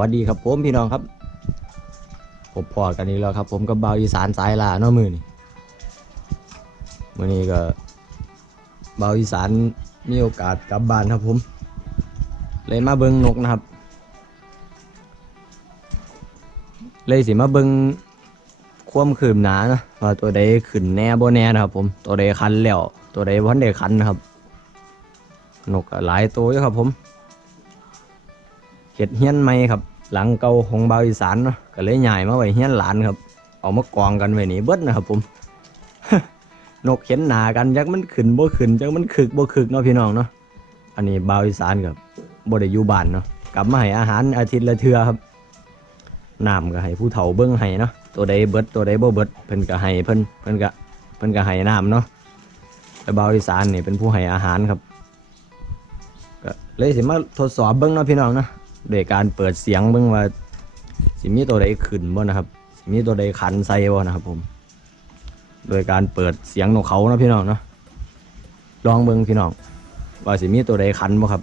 สวัสดีครับผมพี่น้องครับผมพอกันนี้แล้วครับ ผมกับเบาวอีสานสายลาเนาะมือนี่มือนี้ก็เบาวอีสานมีโอกาสกลับบ้านครับผม เลยมาเบิ้งนกนะครับ เลยสิมาเบิ้งความคืบหนานะว่าตัวใดขึ้นแน่บ่แน่นะครับ ผมตัวใดคันแล้วตัวใดวันใดคันนะครับนกหลายตัวอยู่ครับผมเห็ดเฮี้ยนไหมครับ หลังเก่าของบาวอีสานเนาะก็เลยใหญ่มาไว้เฮี้ยนหลานครับ เอามากองกันไว้นี่เบิดนะครับ ผม นกเห็นหนากันจักมันขึ้นบ่ขึ้นจักมันคึกบ่คึกเนาะพี่น้องเนาะอันนี้บาวอีสานกับบ่ได้อยู่บ้านเนาะกลับมาให้อาหารอาทิตย์ละเทือครับน้ำก็ให้ผู้เฒ่าเบิ่งให้เนาะตัวใดเบิดตัวใดบ่เบิดเพิ่นก็ให้เพิ่นเพิ่นก็เพิ่นก็ให้น้ำเนาะแต่บาวอีสานนี่เป็นผู้ให้อาหารครับก็เลยสิมาทดสอบเบิ่งเนาะพี่น้องเนาะ โดยการเปิดเสียงเบิ่งว่าสิมีตัวใดขึ้นบ่นะครับสิมีตัวใดขันใส่บ่นะครับผม โดยการเปิดเสียงนกเขาเนาะพี่น้องเนาะลองเบิ่งพี่น้องว่าสิมีตัวใดขันบ่ครับ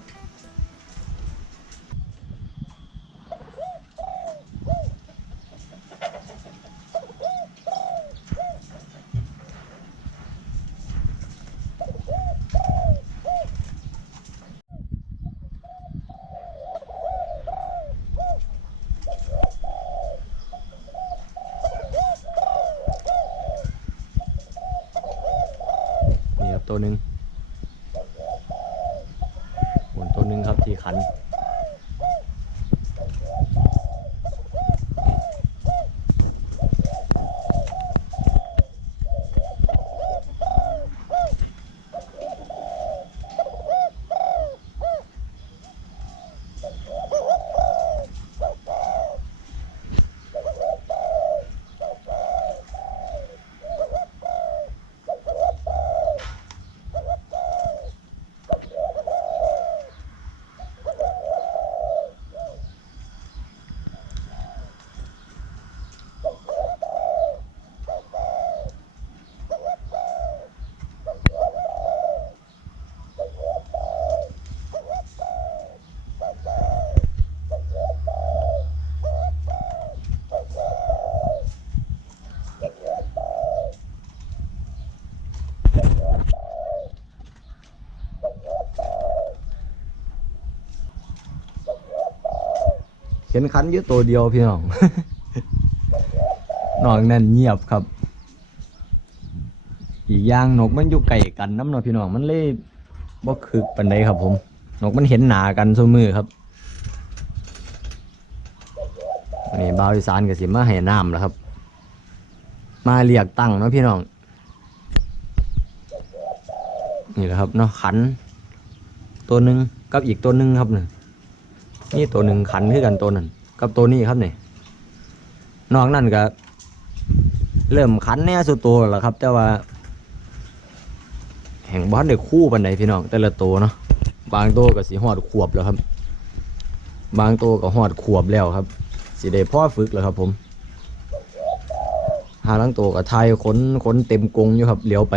ตัวหนึ่งหมุนตัวหนึ่งครับที่ขัน ห็นขันอยู่ตัวเดียวพี่น้อง นอกนั้นเงียบครับ อีกอย่างนกมันอยู่ไก่กันน้ำเนาะพี่น้องมันเลยบ่คึกปันใดครับ ผม นกมันเห็นหนากันซุมือครับนนี้บ่าวอีสานก็สิมาให้น้ำแล้วครับ มาเรียกตั้งเนาะพี่น้องนี่แหละครับเนาะขัน ตัวหนึ่งกับอีกตัวหนึ่งครับเนี่ย นี่ตัวหนึ่งขันคือกันตัวนั้นกับตัวนี้ครับนี่นอกนั่นก็เริ่มขันแน่สุดตัวแล้วครับ แต่ว่า แห่งบ้านได้คู่ปันใดพี่น้องแต่ละตัวเนาะบางตัวก็สีหอดขวบแล้วครับ บางตัวก็หอดขวบแล้วครับสีได้พ่อฝึกแล้วครับ ผมหาลังตัวก็ทยขนขนเต็มกรงอยู่ครับเลี้ยวไป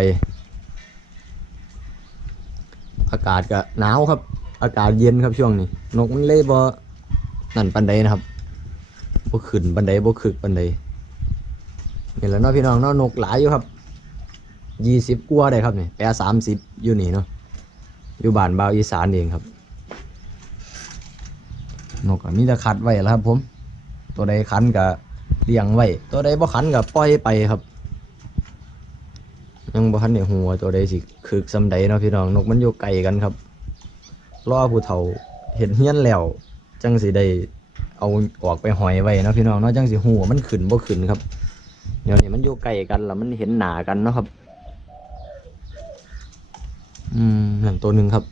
อากาศก็หนาวครับ อากาศเย็นครับช่วงนี้ นกมันเลยบ่นั่นปันใดนะครับบ่ขึ้นปันใดบ่คึกปันใดนี่แหละเนาะพี่น้องเนาะนกหลายอยู่ครับยี่สิบกัวได้ครับนี่แปรสามสิบอยู่นี่เนาะอยู่บ้านบ่าวอีสานเองครับ นกมีแต่คัดไว้แล้วครับ ผม ตัวใดคันก็เลี้ยงไว้ ตัวใดบ่คันก็ปล่อยไปครับ ยังบ่คันได้หัวตัวใดสิคึกซำใดเนาะพี่น้องนกมันอยู่ไกลกันครับ รอผู้เฒ่าเห็นเฮียนแล้ว จังสิได้เอาออกไปหอยไว้นะพี่น้องเนาะจังสิหูว่ามันขึ้นบ่ขึ้นครับเดี๋ยวนี้มันอยู่ใกล้กันแล้วมันเห็นหนากันเนาะครับ อืมนั่นตัวหนึ่งครับ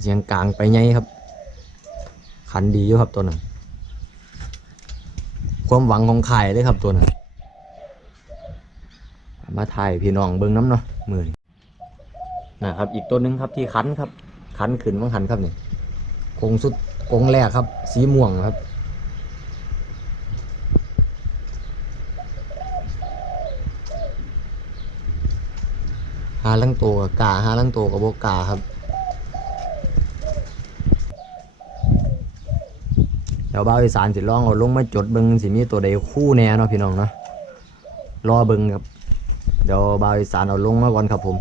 เสียงกลางไปไงครับ ขันดีอยู่ครับตัวนั้นความหวังของไข่เลยครับตัวนั้นมาถ่ายพี่น้องเบิ้งน้ำเนาะมือนี้นะครับ อีกตัวหนึ่งครับที่ขันครับ ขันขึ้นมังขันครับนี่กงสุดกงแรกครับ สีม่วงครับ หาลังโตกับกาหาลังโตกับโบกาครับไปดี๋ยวบ่าวอีสานสิลองเอาลงมาจดเบิ่งสิมีตัวใดคู่แน่เนาะพี่น้องเนาะรอเบิ่งครับเดี๋ยวบ่าวอีสานเอาลงมาก่อนครับผม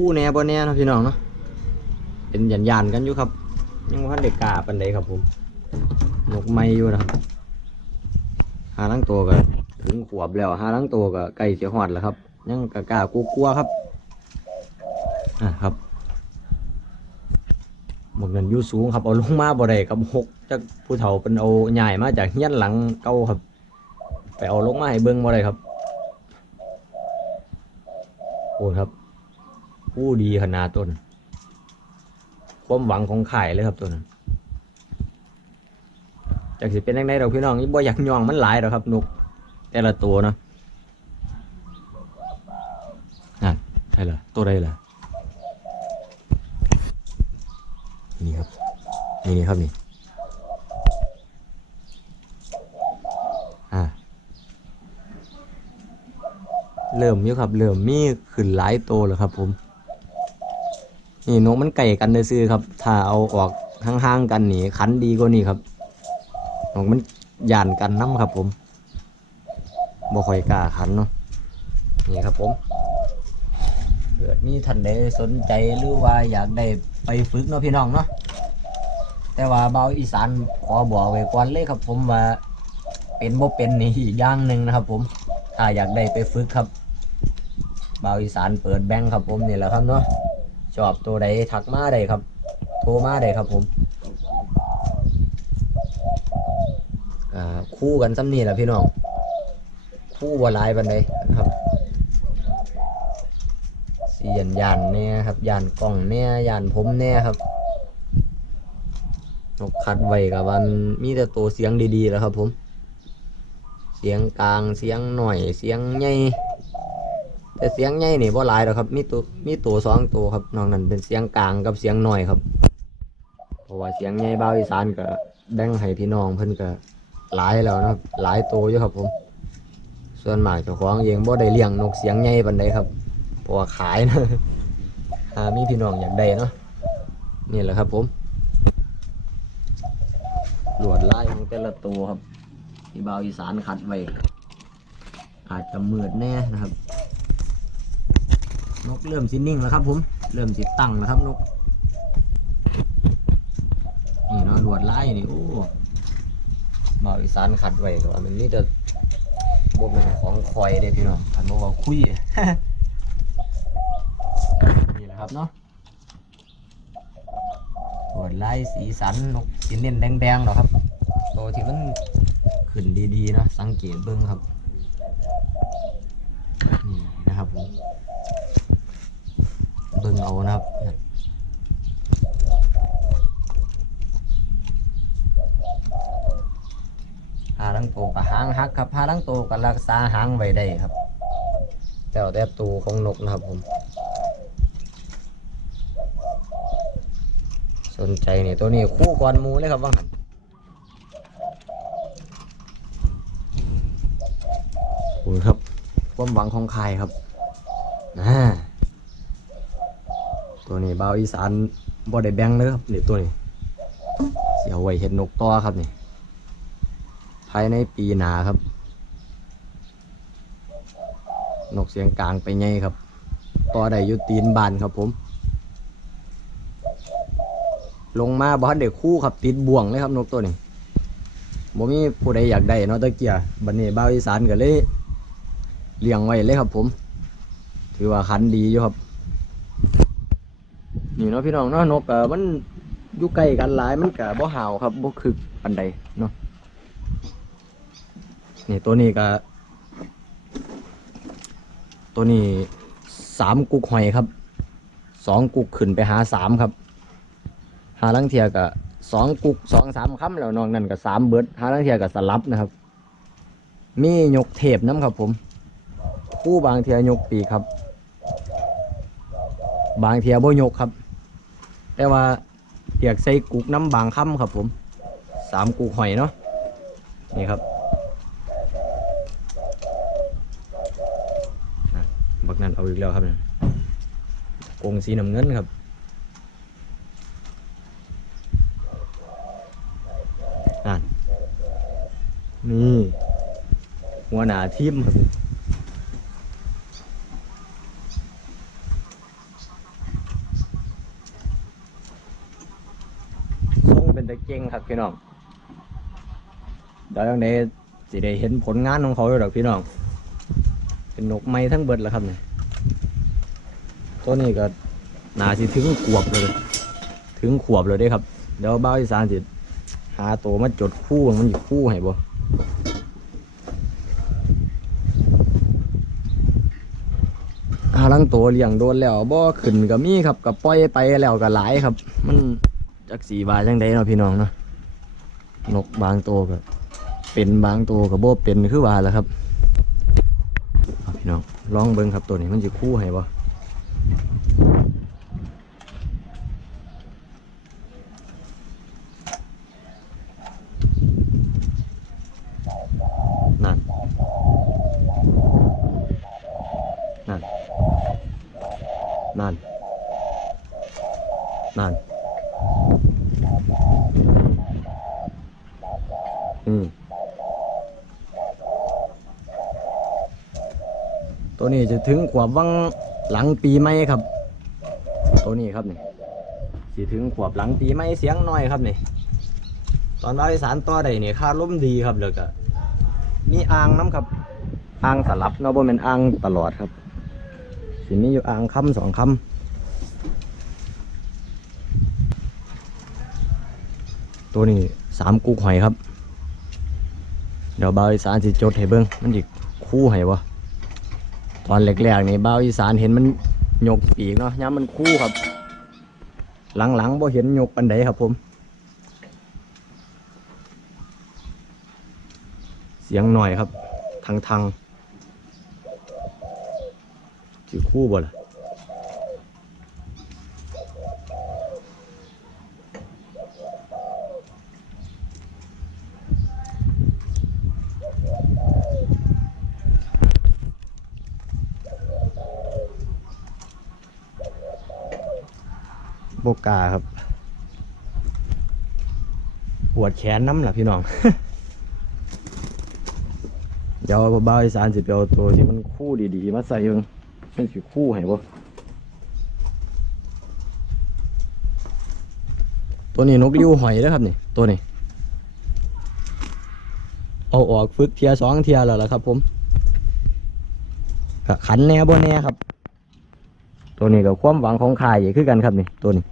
คู่แน่บ่แน่เนาะพี่น้องเนาะเป็นยันยันกันอยู่ครับ ยังบ่ทันได้กล้าปานใดครับผมนกไม่อยู่นะครับหาลังตัวก็ถึงขวบแล้วหาลังตัวก็ใกล้สิฮอดแล้วครับ ยังกะกากลัวๆครับอะครับหมกเงินยู่สูงครับเอาลงมาบ่ได้ครับหกจากผู้เฒ่าเป็นเอาใหญ่มาจากเฮียนหลังเก่าครับไปเอาลงมาให้เบิ่งบ่ได้ครับโอ้ครับ ผู้ดีขนาดต้นความหวังของข่ายเลยครับตัวนั้นจากสิเป็นยังไงเราพี่น้องนี่บ่อยากย่องมันหลายหรอครับนก แต่ละตัวเนาะนั่นใช่เหรอตัวใดล่ะนี่ครับ นี่นี่ครับนี่อ่าเริ่มอยู่ครับ เริ่มมีขึ้นหลายตัวแล้วครับผม นี่นกมันไก่กันซื้อครับ ถ้าเอาออกห่างๆกันนี่ขันดีกว่านี่ครับนกมันย่านกันน้ำครับ ผมบ่ค่อยกล้าขันเนาะนี่ครับผมเกิดมีท่านใดสนใจหรือว่าอยากได้ไปฝึกเนาะพี่น้องเนาะแต่ว่าเบาอีสานขอบอกไว้ก่อนเลยครับ ผมว่าเป็นบ่เป็นนี่อีกอย่างหนึ่งนะครับ ผมถ้าอยากได้ไปฝึกครับเบาอีสานเปิดแบงค์ครับผมนี่แหละครับเนาะ ชอบตัวใดทักมาได้ครับ โทรมาได้ครับผมอ่าคู่กันซ้ำนี่แหละพี่น้อง คู่บัวลายบันไดนะครับสียันยันเนี่ยครับยันกล้องเนี่ยยันผมเนี่ยครับนกคัดไว้กับวันมีแต่ตัวเสียงดีๆแล้วครับผม เสียงกลางเสียงหน่อยเสียงใหญ่ แต่เสียงใหญ่นี่บ่หลายหรอกครับ มีตัวมีตัวสองตัวครับนอกนั้นเป็นเสียงกลางกับเสียงหน้อยครับเพราะว่าเสียงใหญ่บ่าวอีสานก็แบ่งให้พี่น้องเพิ่นก็หลายแล้วนะครับหลายตัวอยู่ครับผม ส่วนมากเจ้าของเองบ่ได้เลี้ยงนกเสียงใหญ่ปานใดครับเพราะว่าขายนะหามีพี่น้องอยากได้เนาะนี่แหละครับผมหลวดลายของแต่ละตัวครับที่บ่าวอีสานคัดไว้อาจจะมืดแน่นะครับ นกเริ่มสินิ่งแล้วครับ ผม เริ่มสิตั้งแล้วครับนก นี่เนาะลวดไลายนี่โอ้บ่าวอีสานขัดไว้ก็ว่ามันนี่จะบ่เป็นของคอยเด้พี่น้องคันบ่ว่าคุย นี่แหละครับเนาะลวดไลายสีสันนกสีเน้นแดงๆหรอครับตัวที่มันขึ้นดีๆเนาะสังเกตเบิ่งครับ นี่นะครับผม เบิ่งเอานะครับหาลังโตกับหางหักครับหาลังโตกับรักษาหางไว้ได้ครับแต่แต่ตูของนกนะครับผม สนใจนี่ตัวนี้คู่ก่อนหมูเลยครับว่างหันคุณครับความหวังของใครครับอ่า ตัวนี้เบาวอีสานบ่ได้แบ่งเลยครับนี่ตัวนี้เสียไว้เห็ดนกต่อครับนี่ภายในปีหนาครับ นกเสียงกลางไปไงครับต่อได้อยู่ตีนบานครับผม ลงมาบ้านเด็กคู่ครับติดบ่วงเลยครับนกตัวนี้บ่มีผู้ใดอยากได้เนาะตะเกียบันนี้บ้าวอีสานก็เลยเลี้ยงไว้เลยครับผม ถือว่าคันดีอยู่ครับ นี่เนาะพี่น้องเนาะนกเออมันอยู่ใกล้กันหลายมันก็บ่ห่าวครับบ่คึกปานใดเนาะนี่ตัวนี้ก็ ตัวนี้สามกุกหอยครับสองกุกขึ้นไปหาสามครับ หาลังเทียกับสองกุกสองสามคำแล้วนอกนั้นกับสามเบิดหาลังเทียกับสลับนะครับ มียกเทปน้ำครับ ผมคู่บางเทียยกปีกครับ บางเทียบ่ยกครับ แต่ว่าเปียกใส่กุกน้ำบางคำครับผมสามกุกหอยเนาะนี่ครับบักนั้นเอาอีกแล้วครับนี่ยกงสีน้ำเงินครับนั่นนี่หัวหน้าทีมครับส่งเป็นตะเก่งครับ พี่น้องเดี๋ยวยังไงสิได้เห็นผลงานของเขาอยู่ดอกพี่น้อง เป็นนกไม้ทั้งเบิดแล้วครับเนี่ยตัวนี้ก็น่าสิถึงขวบเลย ถึงขวบเลยเด้ครับ เดี๋ยวบ้าอีสานสิหาตัวมาจดคู่มันอยู่คู่ให้บ่หาลังตัวเลี้ยงโดนแล้วบ่ขึ้นก็มีครับก็ปล่อยไปแล้วก็หลายครับ มันจักสีบาจังไดเนาะพี่น้องเนาะ นกบางตัวก็เป็นบางตัวก็บ่เป็นคือว่าแหละครับพี่น้องลองเบิ่งครับตัวนี้มันสิคู่ให้บ่นั่นนั่นนั่นนั่น นี้จะถึงขวบวังหลังปีใหม่ครับ ตัวนี้ครับนี่สิถึงขวบหลังปีใหม่เสียงน้อยครับนี่ ตอนว่าอีสานต่อได้นี่ค่าล้มดีครับแล้วก็มีอ่างน้ำครับอ่างสลับเนาะบ่แม่นอ่างตลอดครับ สิมีอยู่อ่างคำสองคำตัวนี้สามกุกหอยครับ เดี๋ยวบ่าวอีสานสิจดให้เบิ่งมันสิคู่ให้บ่ ตอนแรกๆนี่เบ้าอีสานเห็นมันหยกปีกเนาะย้ำมันคู่ครับ หลังๆบ่เห็นหยกปันใดครับผม เสียงหน่อยครับ ทางทางจือคู่บ่ล่ะ โบกาครับ ปวดแขนน้ำล่ะพี่น้อง เดี๋ยวบ้าวอีสานสิไปเอาตัวที่มันคู่ดีๆ มาใส่เบิ่งมันสิคู่ให้บ่ตัวนี้นกริ้วหอยนะครับนี่ ตัวนี้ เอาออกฝึกเทียสองเทียแล้วล่ะครับ ผมขันแน่บ่แน่ครับ ตัวนี้กับความหวังของขายคือกันครับนี่ตัวนี้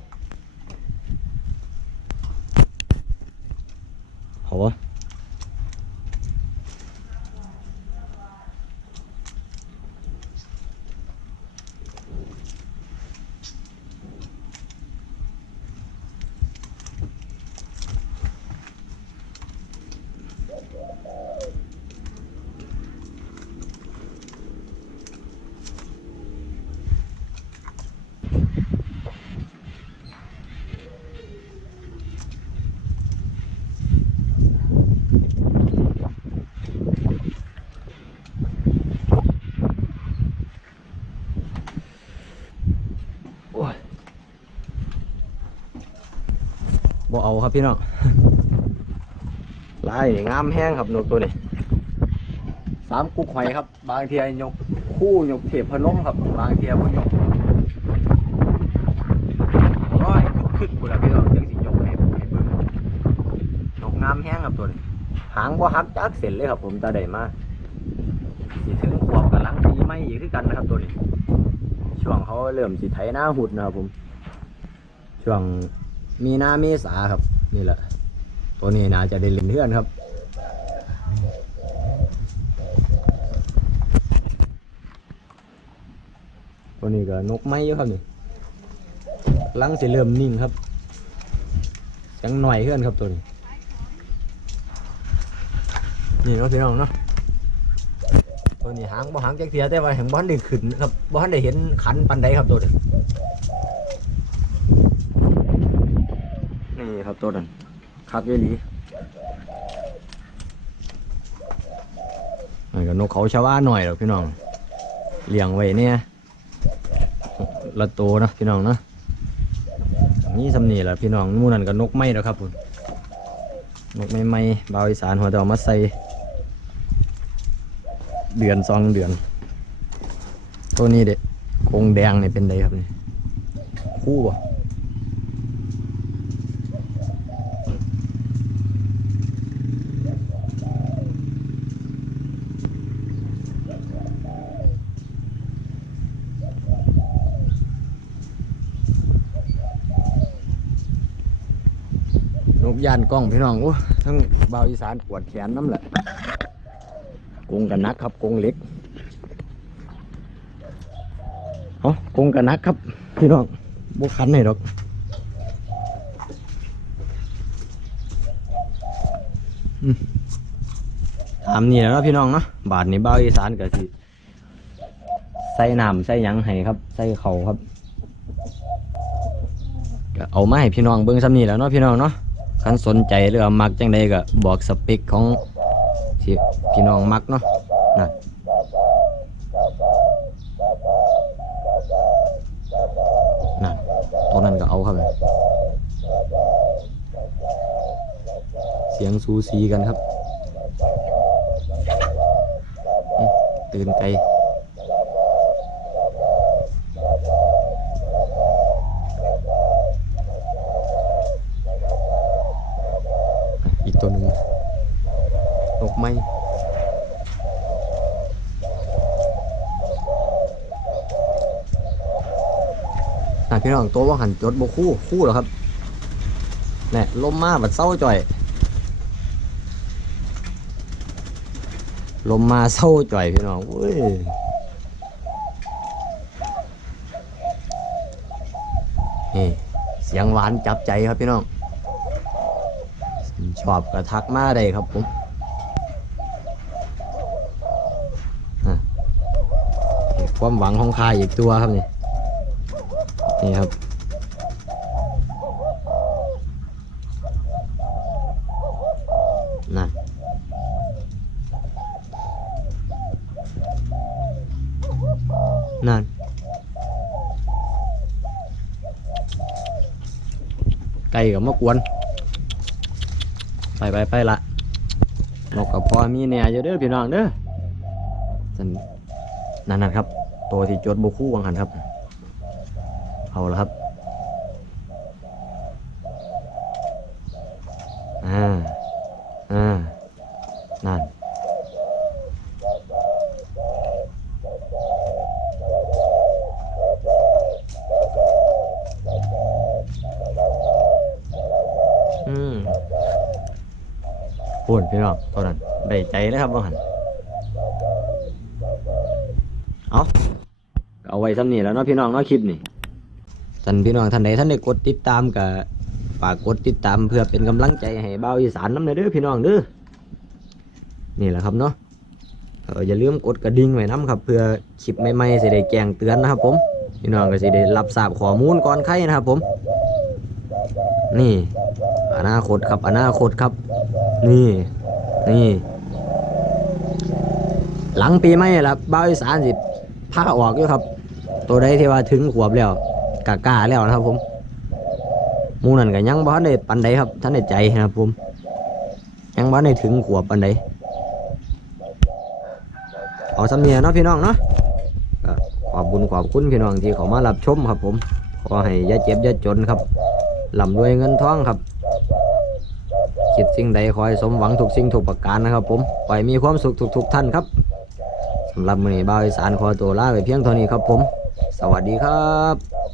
เอาครับพี่น้องลายนี่งามแห้งครับนกตัวนี้สามกุกหอยครับ บางเทียยกคู่ยกเทพพนมครับ บางเทียบ่ยกร้อยคึกๆกูละพี่น้องจังสิยกให้ให้เบิ่งนกงามแห้งครับตัวนี้หางบ่หักจักเส้นเลยครับ ผมตาได้มาสิถึงขวบกับหลังปีไม่อีกคือกันนะครับตัวนี้ ช่วงเขาเริ่มสิไถหน้าหุดนะครับผมช่วง มีนาเมษาครับ นี่แหละ ตัวนี้น่าจะได้เล่นเพื่อนครับ ตัวนี้ก็นกไม้เยอะครับนี่ลังสิเริ่มนิ่งครับเสียงหน่อยเพื่อนครับตัวนี้ นี่เนาะพี่น้องเนาะตัวนี้หางบ่หางแจักเสียแต่ว่าห่งบ้านได้ขึ้นครับบ้านได้เห็นขันปันใดครับตัวนี้นี่ ครับตัวนั้นคักเยลีนี่ก็นกเขาชาวาหน่อยหรอพี่น้องเลี้ยงไว้เนี่ยละโตนะพี่น้องนะนี่สำเนีแหละพี่น้องมู่นั่นก็นกไม้แล้วครับผมนกไม้ไม้บาวอีสานหัวดอกมาใส่เดือนสองเดือน ตัวนี้เด็กคงแดงเนี่ยเป็นไดครับนี่คู่บ่ กล้องพี่น้องโอ้ทั้งเบาอีสานปวดแขนน้ำแหละกงกันนักครับกงเล็กเอากงกันนักครับ พี่น้องบุคันให้ดอกอถามนี่แล้วเนาะพี่น้องเนาะบาทนี้เบ้าอีสานก็สิใส่น้ำใส่ยังให้ครับ ใส่เขาครับเอามาให้พี่น้องเบิ่งซ้ำนี่แล้วเนาะพี่น้องเนาะ คันสนใจหรือว่ามักจังใดก็บอกสเปคของที่พี่น้องมักเนาะนั่นนั่นตัวนั้นก็เอาครับเสียงสูสีกันครับ ตื่นไกลอีกตัวหนึ่งนกไม้ น่ะ พี่น้องตัวว่าหันจดบ่คู่คู่เหรอครับเนี่ยลมมาบัดเศร้าจ่อยลมมาเศร้าจ่อยพี่น้องเว้ยนี่เสียงหวานจับใจครับพี่น้องชอบกระทักมาได้ครับผมความหวังของข้าอีกตัวครับนี่ นี่ครับ นั่นนั่นไก่กับมะกวน ไปไปไปละนกกับพอมีแหน่อยู่เด้อพี่น้องเด้อนั่นนั่นนะครับ ตัวที่จดบุคู่วังหันครับ เอาละครับ อ่า อ่า นั่น อืมพูดพี่น้องตัวนั้นได้ใจเลยครับว่าหันเอาเอาไว้ซ้ำนี่แล้วเนาะพี่น้องเนาะคลิปนี่ ท่านพี่น้องท่านใดท่านได้กดติดตามก็ฝากกดติดตามเพื่อเป็นกำลังใจให้เบาอีสานน้ำเนยเด้อพี่น้องเด้อนี่แหละครับเนาะเอออย่าลืมกดกระดิ่งไว้น้ำครับ เพื่อคลิปใหม่ๆสิได้แจ้งเตือนนะครับ ผมพี่น้องก็สิได้รับทราบข้อมูลก่อนใครนะครับ ผม นี่ อนาคตครับ อนาคตครับ นี่ นี่ หลังปีใหม่ละบ่าอีสานสิพาออกอยู่ครับ ตัวใดที่ว่าถึงขวบแล้ว กะกาแล้วนะครับ ผมมูนั่นก็ยังบ่ทันได้ปันใดครับท่านได้ใจนะครับ ผม ยังบ่ทันได้ถึงขวบปันใดเอาสำเนียงเนาะพี่น้องเนาะขอบบุญขอบคุณพี่น้องที่เขามารับชมครับ ผมขอให้ยาเจ็บยาจนครับลำรวยเงินทองครับคิดสิ่งใดขอให้สมหวังทุกสิ่งทุกประการนะครับ ผมขอให้มีความสุขทุกๆท่านครับสำหรับมือนี้บ่าวอีสานขอตัวลาไปเพียงเท่านี้ครับ ผม สวัสดีครับ